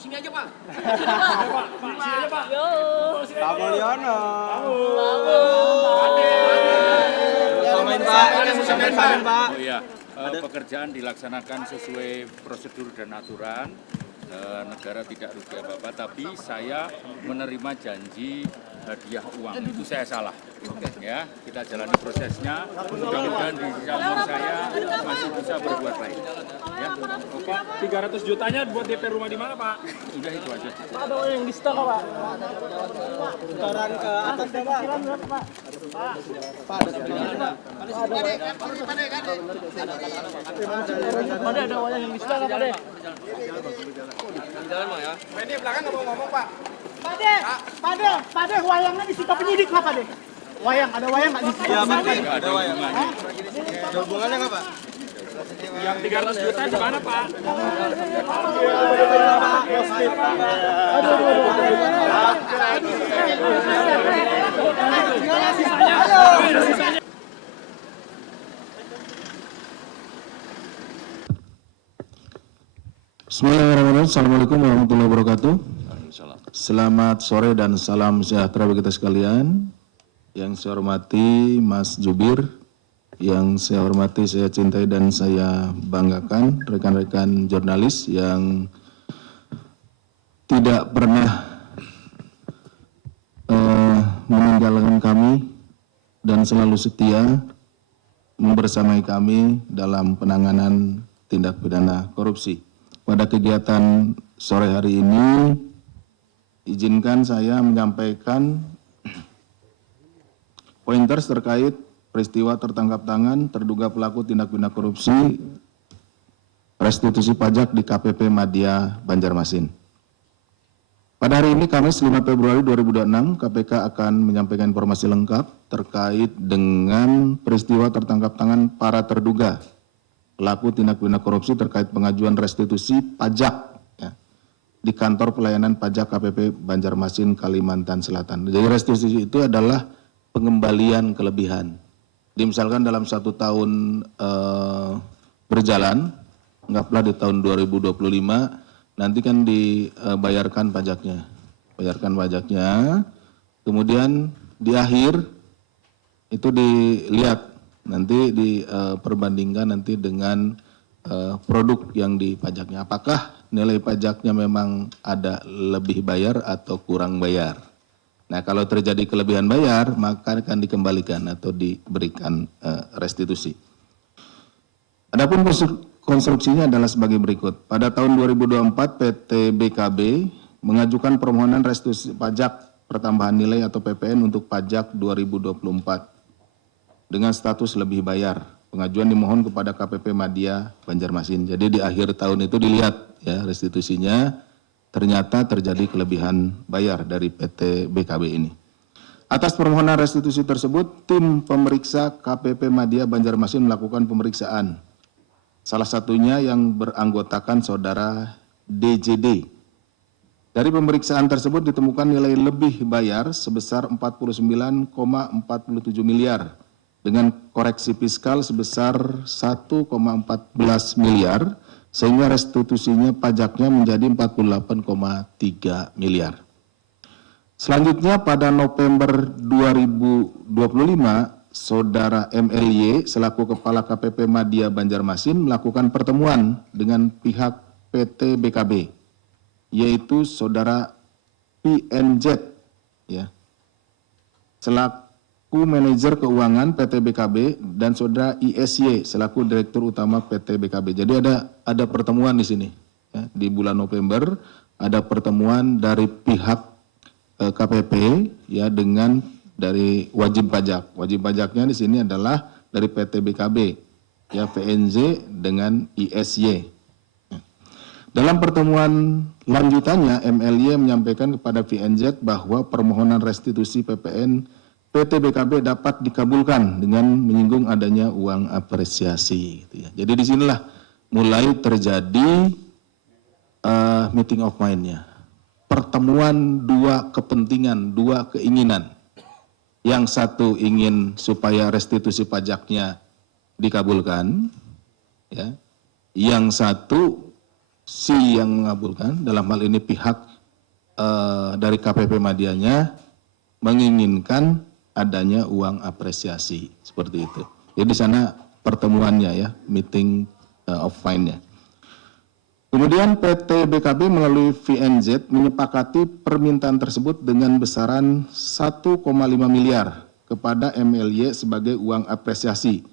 sini aja Pak. Pak, sini aja Pak. Pak Mulyono. Samin Pak. Oh iya, pekerjaan dilaksanakan sesuai prosedur dan aturan. Negara tidak rugi apa-apa, tapi saya menerima janji hadiah uang itu saya salah. Ya, kita jalani prosesnya. Mudah-mudahan di umur saya masih bisa berbuat baik. Ya, oke. 300 jutanya buat DP rumah di mana Pak? Udah itu aja. Pak, ada yang di stok Pak? Setoran ke atas Pak. Pak, ada wayang yang di stok Pak? Ini belakang nggak mau ngomong Pak. Pak De, wayangnya di situ penyidik Pak De. Wayang, ada wayang nggak di situ? Iya Pak, Nggak ada wayang. hubungannya. Ada hubungannya nggak Pak? Yang 300 juta di mana Pak? Bismillahirrahmanirrahim. Assalamualaikum warahmatullahi wabarakatuh. Selamat sore dan salam sejahtera bagi kita sekalian. Yang saya hormati Mas Jubir, yang saya hormati, saya cintai dan saya banggakan rekan-rekan jurnalis yang tidak pernah meninggalkan kami dan selalu setia membersamai kami dalam penanganan tindak pidana korupsi. Pada kegiatan sore hari ini, izinkan saya menyampaikan pointers terkait peristiwa tertangkap tangan terduga pelaku tindak pidana korupsi restitusi pajak di KPP Madya Banjarmasin. Pada hari ini, Kamis 5 Februari 2026, KPK akan menyampaikan informasi lengkap terkait dengan peristiwa tertangkap tangan para terduga pelaku tindak pidana korupsi terkait pengajuan restitusi pajak ya, di kantor pelayanan pajak KPP Banjarmasin, Kalimantan Selatan. Jadi restitusi itu adalah pengembalian kelebihan. Misalkan dalam 1 tahun berjalan, anggaplah di tahun 2025, nanti kan dibayarkan pajaknya. Bayarkan pajaknya, kemudian di akhir itu dilihat, nanti diperbandingkan nanti dengan produk yang dipajaknya. Apakah nilai pajaknya memang ada lebih bayar atau kurang bayar. Nah, kalau terjadi kelebihan bayar, maka akan dikembalikan atau diberikan restitusi. Adapun konstruksinya adalah sebagai berikut. Pada tahun 2024, PT BKB mengajukan permohonan restitusi pajak pertambahan nilai atau PPN untuk pajak 2024 dengan status lebih bayar. Pengajuan dimohon kepada KPP Madya Banjarmasin. Jadi di akhir tahun itu dilihat ya restitusinya, ternyata terjadi kelebihan bayar dari PT BKB ini. Atas permohonan restitusi tersebut, tim pemeriksa KPP Madya Banjarmasin melakukan pemeriksaan. Salah satunya yang beranggotakan saudara DJD. Dari pemeriksaan tersebut ditemukan nilai lebih bayar sebesar 49,47 miliar dengan koreksi fiskal sebesar 1,14 miliar sehingga restitusinya pajaknya menjadi 48,3 miliar. Selanjutnya pada November 2025, saudara MLY selaku Kepala KPP Madya Banjarmasin melakukan pertemuan dengan pihak PT BKB, yaitu saudara PNZ ya, selaku manajer keuangan PT BKB dan saudara ISY selaku direktur utama PT BKB. Jadi ada pertemuan di sini ya, di bulan November ada pertemuan dari pihak KPP ya dengan dari wajib pajak. Wajib pajaknya di sini adalah dari PT BKB ya, PNZ dengan ISY. Dalam pertemuan lanjutannya, MLY menyampaikan kepada PNZ bahwa permohonan restitusi PPN PT BKB dapat dikabulkan dengan menyinggung adanya uang apresiasi. Gitu ya. Jadi disinilah mulai terjadi meeting of mind-nya. Pertemuan dua kepentingan, dua keinginan. Yang satu ingin supaya restitusi pajaknya dikabulkan, ya. Yang satu si yang mengabulkan, dalam hal ini pihak dari KPP Madianya menginginkan adanya uang apresiasi seperti itu. Jadi di sana pertemuannya ya, meeting of mind-nya. Kemudian PT BKB melalui VNZ menyepakati permintaan tersebut dengan besaran 1,5 miliar kepada MLY sebagai uang apresiasi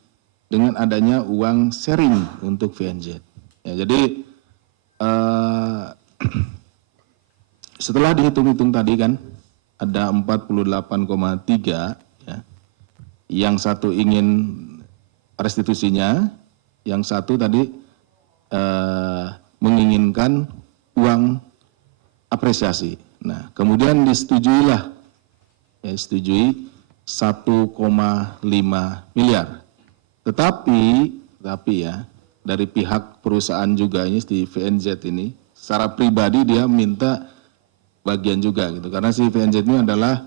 dengan adanya uang sharing untuk VNZ. Ya, jadi setelah dihitung-hitung tadi kan ada 48,3 ya. Yang satu ingin restitusinya, yang satu tadi menginginkan uang apresiasi. Nah, kemudian disetujuilah, ya, setujui 1,5 miliar. Tetapi ya, dari pihak perusahaan juga ini di VNZ ini, secara pribadi dia minta bagian juga gitu, karena si VNZ ini adalah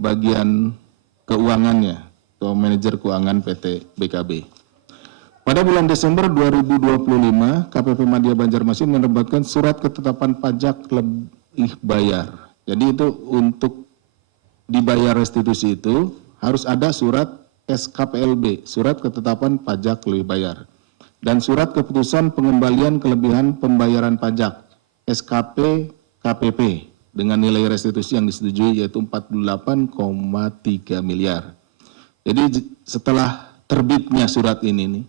bagian keuangannya, atau manajer keuangan PT BKB. Pada bulan Desember 2025, KPP Madya Banjarmasin menerbitkan surat ketetapan pajak lebih bayar. Jadi itu untuk dibayar restitusi itu harus ada surat SKPLB, surat ketetapan pajak lebih bayar. Dan surat keputusan pengembalian kelebihan pembayaran pajak, SKP KPP, dengan nilai restitusi yang disetujui yaitu 48,3 miliar. Jadi setelah terbitnya surat ini,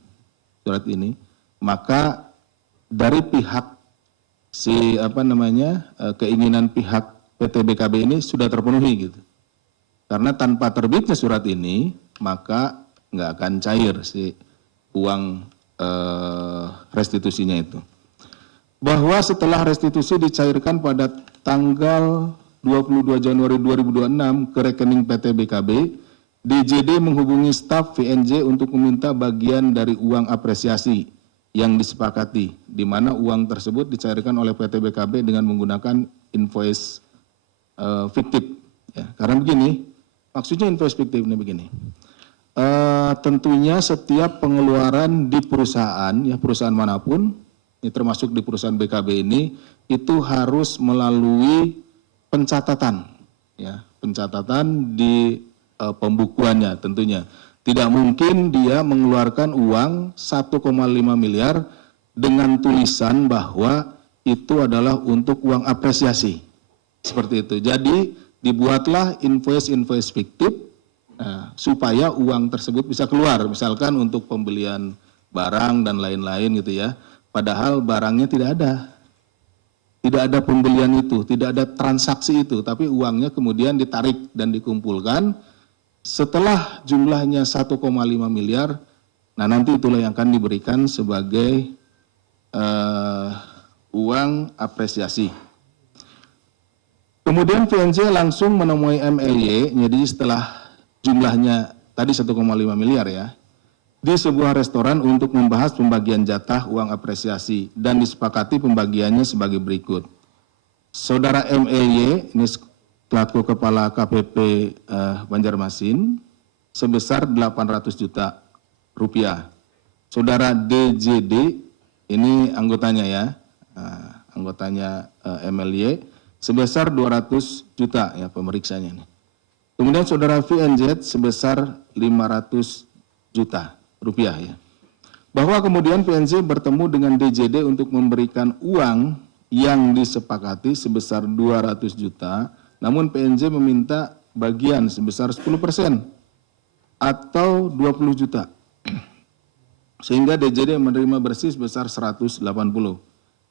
maka dari pihak keinginan pihak PT BKB ini sudah terpenuhi gitu. Karena tanpa terbitnya surat ini, maka nggak akan cair si uang restitusinya itu. Bahwa setelah restitusi dicairkan pada tanggal 22 Januari 2026 ke rekening PT BKB, DJD menghubungi staf VNJ untuk meminta bagian dari uang apresiasi yang disepakati, di mana uang tersebut dicairkan oleh PT BKB dengan menggunakan invoice fiktif. Ya, karena begini, maksudnya invoice fiktif ini begini. Tentunya setiap pengeluaran di perusahaan, ya perusahaan manapun, ini termasuk di perusahaan BKB ini, itu harus melalui pencatatan, ya pencatatan di pembukuannya tentunya. Tidak mungkin dia mengeluarkan uang 1,5 miliar dengan tulisan bahwa itu adalah untuk uang apresiasi. Seperti itu. Jadi dibuatlah invoice fiktif supaya uang tersebut bisa keluar. Misalkan untuk pembelian barang dan lain-lain gitu ya. Padahal barangnya tidak ada. Tidak ada pembelian itu, tidak ada transaksi itu. Tapi uangnya kemudian ditarik dan dikumpulkan. Setelah jumlahnya 1,5 miliar, nah nanti itulah yang akan diberikan sebagai uang apresiasi. Kemudian VNJ langsung menemui MLY, jadi setelah jumlahnya tadi 1,5 miliar ya, di sebuah restoran untuk membahas pembagian jatah uang apresiasi dan disepakati pembagiannya sebagai berikut. Saudara MLY, ini selaku Kepala KPP Banjarmasin sebesar 800 juta rupiah. Saudara DJD, ini anggotanya ya, anggotanya MLY sebesar 200 juta ya pemeriksanya ini. Kemudian saudara VNZ sebesar 500 juta rupiah ya. Bahwa kemudian VNZ bertemu dengan DJD untuk memberikan uang yang disepakati sebesar 200 juta. Namun PNJ meminta bagian sebesar 10% atau 20 juta. Sehingga DJD menerima bersih sebesar 180.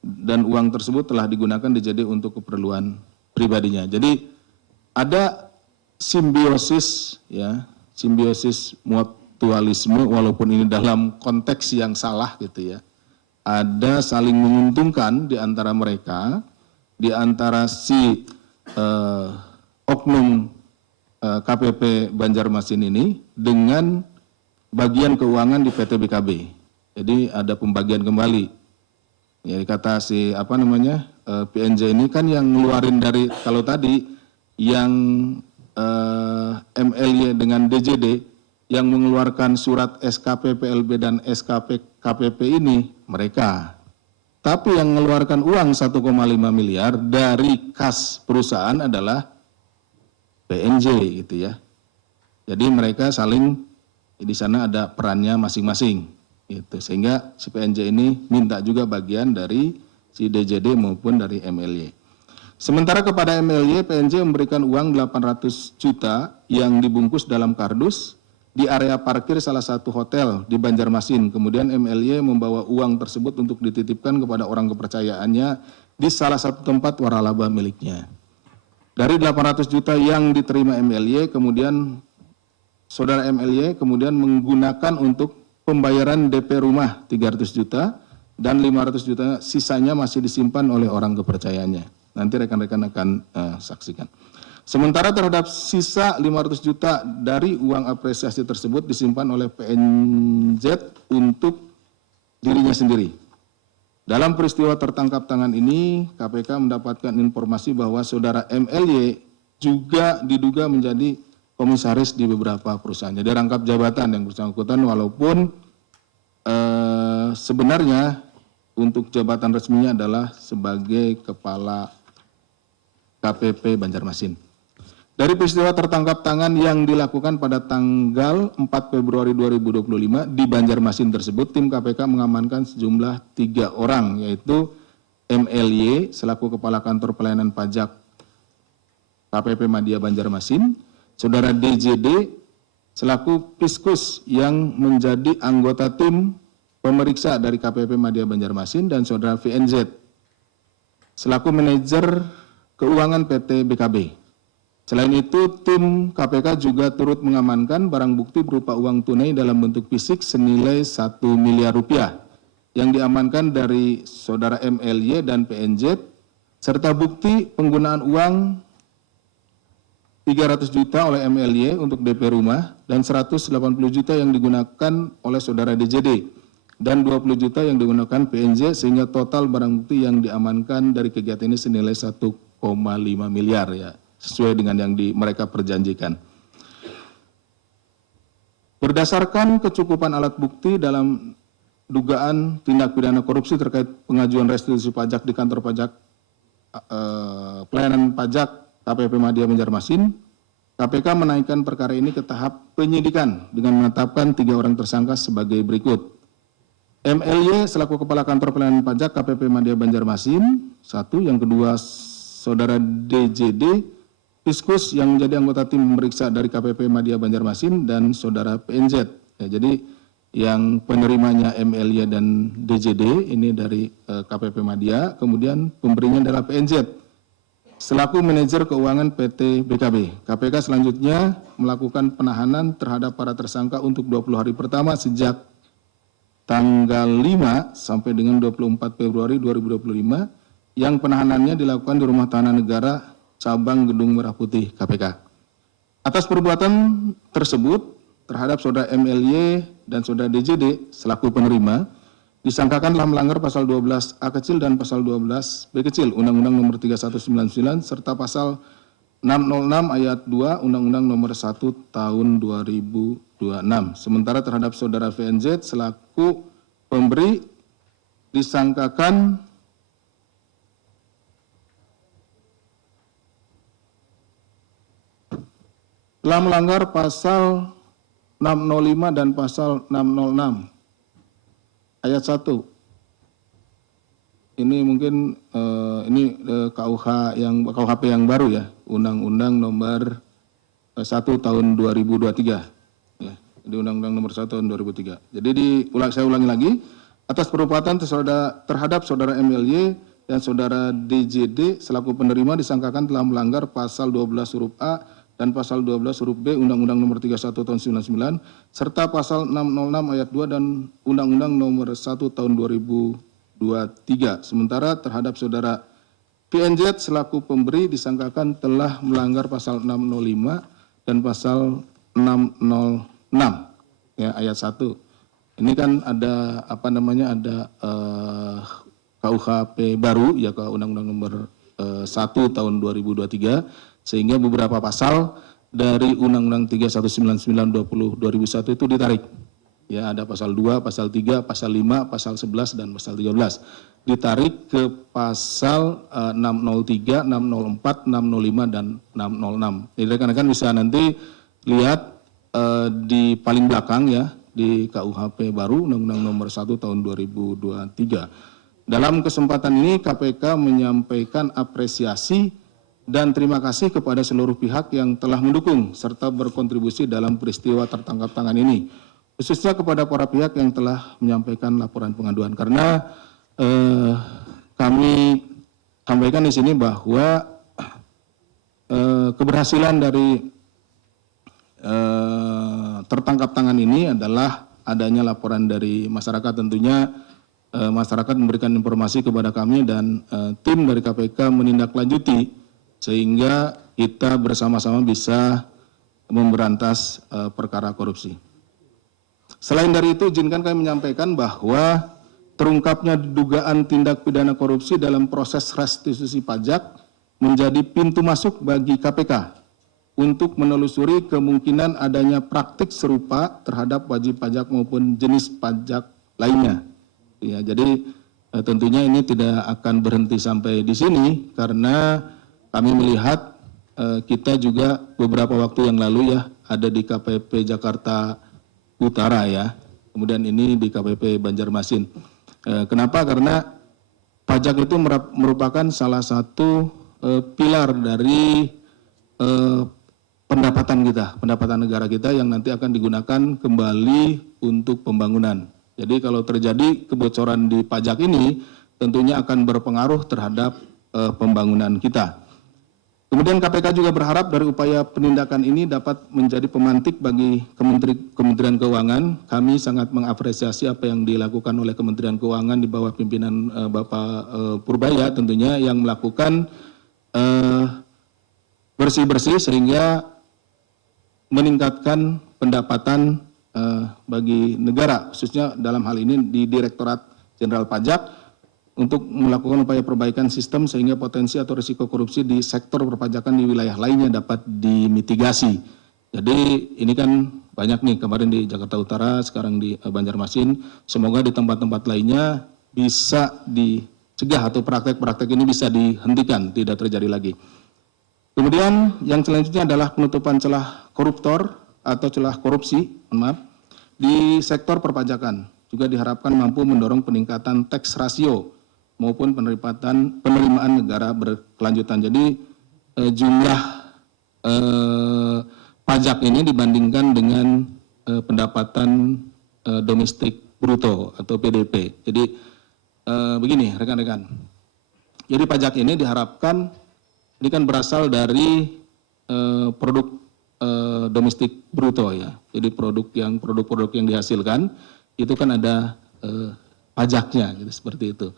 Dan uang tersebut telah digunakan DJD untuk keperluan pribadinya. Jadi ada simbiosis ya, simbiosis mutualisme walaupun ini dalam konteks yang salah gitu ya. Ada saling menguntungkan di antara mereka, di antara si oknum KPP Banjarmasin ini dengan bagian keuangan di PT BKB. Jadi ada pembagian kembali. Ya kata si PNJ ini kan yang ngeluarin dari kalau tadi yang MLY dengan DJD yang mengeluarkan surat SKP PLB dan SKP KPP ini mereka. Tapi yang mengeluarkan uang 1,5 miliar dari kas perusahaan adalah PNJ gitu ya. Jadi mereka saling di sana ada perannya masing-masing gitu. Sehingga si PNJ ini minta juga bagian dari si DJD maupun dari MLY. Sementara kepada MLY, PNJ memberikan uang 800 juta yang dibungkus dalam kardus di area parkir salah satu hotel di Banjarmasin. Kemudian MLY membawa uang tersebut untuk dititipkan kepada orang kepercayaannya di salah satu tempat waralaba miliknya. Dari 800 juta yang diterima MLY, kemudian saudara MLY kemudian menggunakan untuk pembayaran DP rumah 300 juta dan 500 juta sisanya masih disimpan oleh orang kepercayaannya. Nanti rekan-rekan akan saksikan. Sementara terhadap sisa 500 juta dari uang apresiasi tersebut disimpan oleh PNJ untuk dirinya sendiri. Dalam peristiwa tertangkap tangan ini, KPK mendapatkan informasi bahwa saudara MLY juga diduga menjadi komisaris di beberapa perusahaan. Jadi rangkap jabatan yang bersangkutan walaupun sebenarnya untuk jabatan resminya adalah sebagai Kepala KPP Banjarmasin. Dari peristiwa tertangkap tangan yang dilakukan pada tanggal 4 Februari 2025 di Banjarmasin tersebut, tim KPK mengamankan sejumlah 3 orang, yaitu MLY selaku Kepala Kantor Pelayanan Pajak KPP Madya Banjarmasin, saudara DJD selaku Piskus yang menjadi anggota tim pemeriksa dari KPP Madya Banjarmasin, dan saudara VNZ selaku manajer keuangan PT BKB. Selain itu, tim KPK juga turut mengamankan barang bukti berupa uang tunai dalam bentuk fisik senilai 1 miliar rupiah yang diamankan dari saudara MLY dan PNJ, serta bukti penggunaan uang 300 juta oleh MLY untuk DP rumah dan 180 juta yang digunakan oleh saudara DJD dan 20 juta yang digunakan PNJ, sehingga total barang bukti yang diamankan dari kegiatan ini senilai 1,5 miliar ya, sesuai dengan yang mereka perjanjikan. Berdasarkan kecukupan alat bukti dalam dugaan tindak pidana korupsi terkait pengajuan restitusi pajak di kantor pajak pelayanan pajak KPP Madya Banjarmasin, KPK menaikkan perkara ini ke tahap penyidikan dengan menetapkan 3 orang tersangka sebagai berikut. MLY selaku Kepala Kantor Pelayanan Pajak KPP Madya Banjarmasin, 1. Yang kedua, saudara DJD Piskus yang menjadi anggota tim pemeriksa dari KPP Madya Banjarmasin, dan saudara PNZ. Ya, jadi yang penerimanya MLY dan DJD ini dari KPP Madya, kemudian pemberinya adalah PNZ selaku manajer keuangan PT BKB. KPK selanjutnya melakukan penahanan terhadap para tersangka untuk 20 hari pertama sejak tanggal 5 sampai dengan 24 Februari 2025 yang penahanannya dilakukan di Rumah Tahanan Negara Cabang Gedung Merah Putih KPK. Atas perbuatan tersebut terhadap saudara MLY dan saudara DJD selaku penerima disangkakan telah melanggar pasal 12A kecil dan pasal 12B kecil Undang-Undang Nomor 3199 serta pasal 606 ayat 2 Undang-Undang Nomor 1 Tahun 2026. Sementara terhadap saudara VNZ selaku pemberi disangkakan telah melanggar pasal 605 dan pasal 606 ayat 1. Ini mungkin KUHP yang baru ya, Undang-Undang Nomor 1 Tahun 2023. Ya, di Undang-Undang Nomor 1 Tahun 2003. Jadi saya ulangi lagi, atas perbuatan terhadap saudara MLY dan saudara DJD selaku penerima disangkakan telah melanggar pasal 12 huruf A dan pasal 12 huruf B Undang-Undang Nomor 31 Tahun 99 serta pasal 606 ayat 2 dan Undang-Undang Nomor 1 Tahun 2023. Sementara terhadap saudara PNZ selaku pemberi disangkakan telah melanggar pasal 605 dan pasal 606 ya ayat 1. Ini kan ada KUHP baru ya, ke Undang-Undang Nomor 1 Tahun 2023, sehingga beberapa pasal dari Undang-Undang 3199/2001 itu ditarik. Ya, ada pasal 2, pasal 3, pasal 5, pasal 11 dan pasal 13. Ditarik ke pasal 603, 604, 605 dan 606. Jadi rekan-rekan bisa nanti lihat di paling belakang ya, di KUHP baru Undang-Undang Nomor 1 Tahun 2023. Dalam kesempatan ini KPK menyampaikan apresiasi dan terima kasih kepada seluruh pihak yang telah mendukung serta berkontribusi dalam peristiwa tertangkap tangan ini, khususnya kepada para pihak yang telah menyampaikan laporan pengaduan. Karena kami sampaikan di sini bahwa keberhasilan dari tertangkap tangan ini adalah adanya laporan dari masyarakat. Tentunya masyarakat memberikan informasi kepada kami dan tim dari KPK menindaklanjuti sehingga kita bersama-sama bisa memberantas perkara korupsi. Selain dari itu, izinkan kami menyampaikan bahwa terungkapnya dugaan tindak pidana korupsi dalam proses restitusi pajak menjadi pintu masuk bagi KPK untuk menelusuri kemungkinan adanya praktik serupa terhadap wajib pajak maupun jenis pajak lainnya. Ya, jadi tentunya ini tidak akan berhenti sampai di sini karena kami melihat kita juga beberapa waktu yang lalu ya ada di KPP Jakarta Utara ya, kemudian ini di KPP Banjarmasin. Kenapa? Karena pajak itu merupakan salah satu pilar dari pendapatan kita, pendapatan negara kita yang nanti akan digunakan kembali untuk pembangunan. Jadi kalau terjadi kebocoran di pajak ini tentunya akan berpengaruh terhadap pembangunan kita. Kemudian KPK juga berharap dari upaya penindakan ini dapat menjadi pemantik bagi Kementerian Keuangan. Kami sangat mengapresiasi apa yang dilakukan oleh Kementerian Keuangan di bawah pimpinan Bapak Purbaya tentunya yang melakukan bersih-bersih sehingga meningkatkan pendapatan bagi negara, khususnya dalam hal ini di Direktorat Jenderal Pajak untuk melakukan upaya perbaikan sistem sehingga potensi atau risiko korupsi di sektor perpajakan di wilayah lainnya dapat dimitigasi. Jadi ini kan banyak nih kemarin di Jakarta Utara, sekarang di Banjarmasin. Semoga di tempat-tempat lainnya bisa dicegah atau praktek-praktek ini bisa dihentikan, tidak terjadi lagi. Kemudian yang selanjutnya adalah penutupan celah koruptor atau celah korupsi, di sektor perpajakan. Juga diharapkan mampu mendorong peningkatan tax ratio maupun penerimaan negara berkelanjutan. Jadi jumlah pajak ini dibandingkan dengan pendapatan domestik bruto atau PDB. Jadi begini rekan-rekan, jadi pajak ini diharapkan ini kan berasal dari produk domestik bruto ya. Jadi produk-produk yang dihasilkan itu kan ada pajaknya gitu, seperti itu.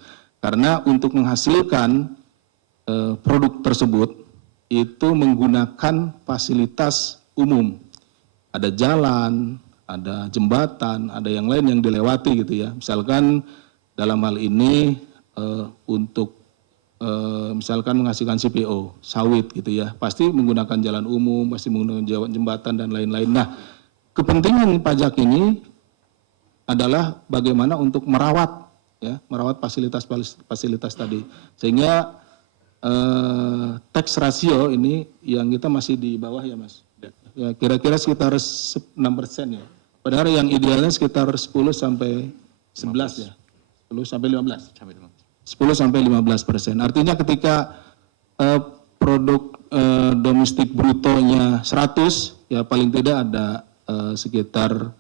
Karena untuk menghasilkan produk tersebut itu menggunakan fasilitas umum. Ada jalan, ada jembatan, ada yang lain yang dilewati gitu ya. Misalkan dalam hal ini untuk misalkan menghasilkan CPO, sawit gitu ya. Pasti menggunakan jalan umum, pasti menggunakan jembatan dan lain-lain. Nah, kepentingan pajak ini adalah bagaimana untuk merawat fasilitas tadi, sehingga tax ratio ini yang kita masih di bawah ya Mas, ya kira-kira sekitar 6% ya, padahal yang idealnya sekitar 10 sampai 11 ya, 10 sampai 15%. 10 sampai 15%. Artinya ketika produk domestik brutonya 100 ya paling tidak ada sekitar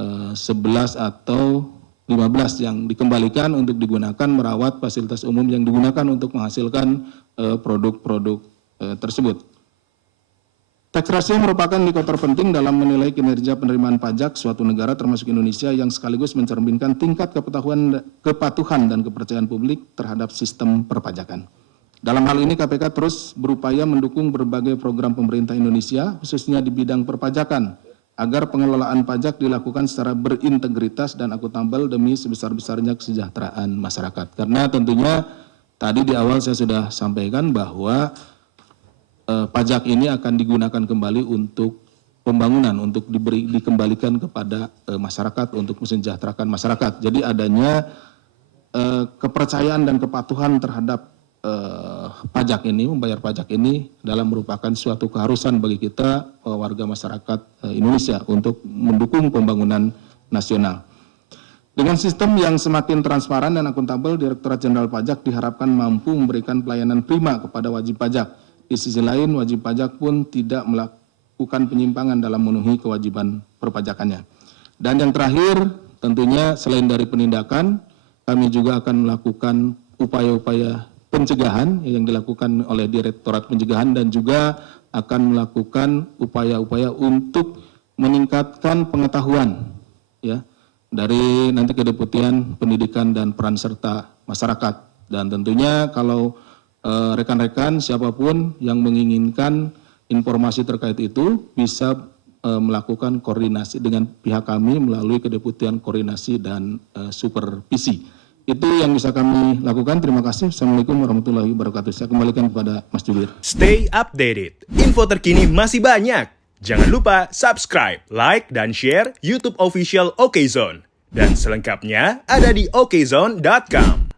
11 atau 15 yang dikembalikan untuk digunakan merawat fasilitas umum yang digunakan untuk menghasilkan produk-produk tersebut. Tax ratio merupakan indikator penting dalam menilai kinerja penerimaan pajak suatu negara termasuk Indonesia yang sekaligus mencerminkan tingkat kepatuhan dan kepercayaan publik terhadap sistem perpajakan. Dalam hal ini KPK terus berupaya mendukung berbagai program pemerintah Indonesia khususnya di bidang perpajakan agar pengelolaan pajak dilakukan secara berintegritas dan akuntabel demi sebesar-besarnya kesejahteraan masyarakat. Karena tentunya tadi di awal saya sudah sampaikan bahwa pajak ini akan digunakan kembali untuk pembangunan untuk dikembalikan kepada masyarakat untuk mensejahterakan masyarakat. Jadi adanya kepercayaan dan kepatuhan terhadap pajak ini, membayar pajak ini dalam merupakan suatu keharusan bagi kita warga masyarakat Indonesia untuk mendukung pembangunan nasional. Dengan sistem yang semakin transparan dan akuntabel, Direktorat Jenderal Pajak diharapkan mampu memberikan pelayanan prima kepada wajib pajak. Di sisi lain, wajib pajak pun tidak melakukan penyimpangan dalam memenuhi kewajiban perpajakannya. Dan yang terakhir, tentunya selain dari penindakan, kami juga akan melakukan upaya-upaya pencegahan yang dilakukan oleh Direktorat Pencegahan dan juga akan melakukan upaya-upaya untuk meningkatkan pengetahuan ya dari nanti Kedeputian Pendidikan dan Peran Serta Masyarakat. Dan tentunya kalau rekan-rekan siapapun yang menginginkan informasi terkait itu bisa melakukan koordinasi dengan pihak kami melalui Kedeputian Koordinasi dan Supervisi. Itu yang bisa kami lakukan. Terima kasih. Assalamualaikum warahmatullahi wabarakatuh. Saya kembalikan kepada Mas Jubir. Stay updated. Info terkini masih banyak. Jangan lupa subscribe, like, dan share YouTube official OKZone. Dan selengkapnya ada di okezone.com.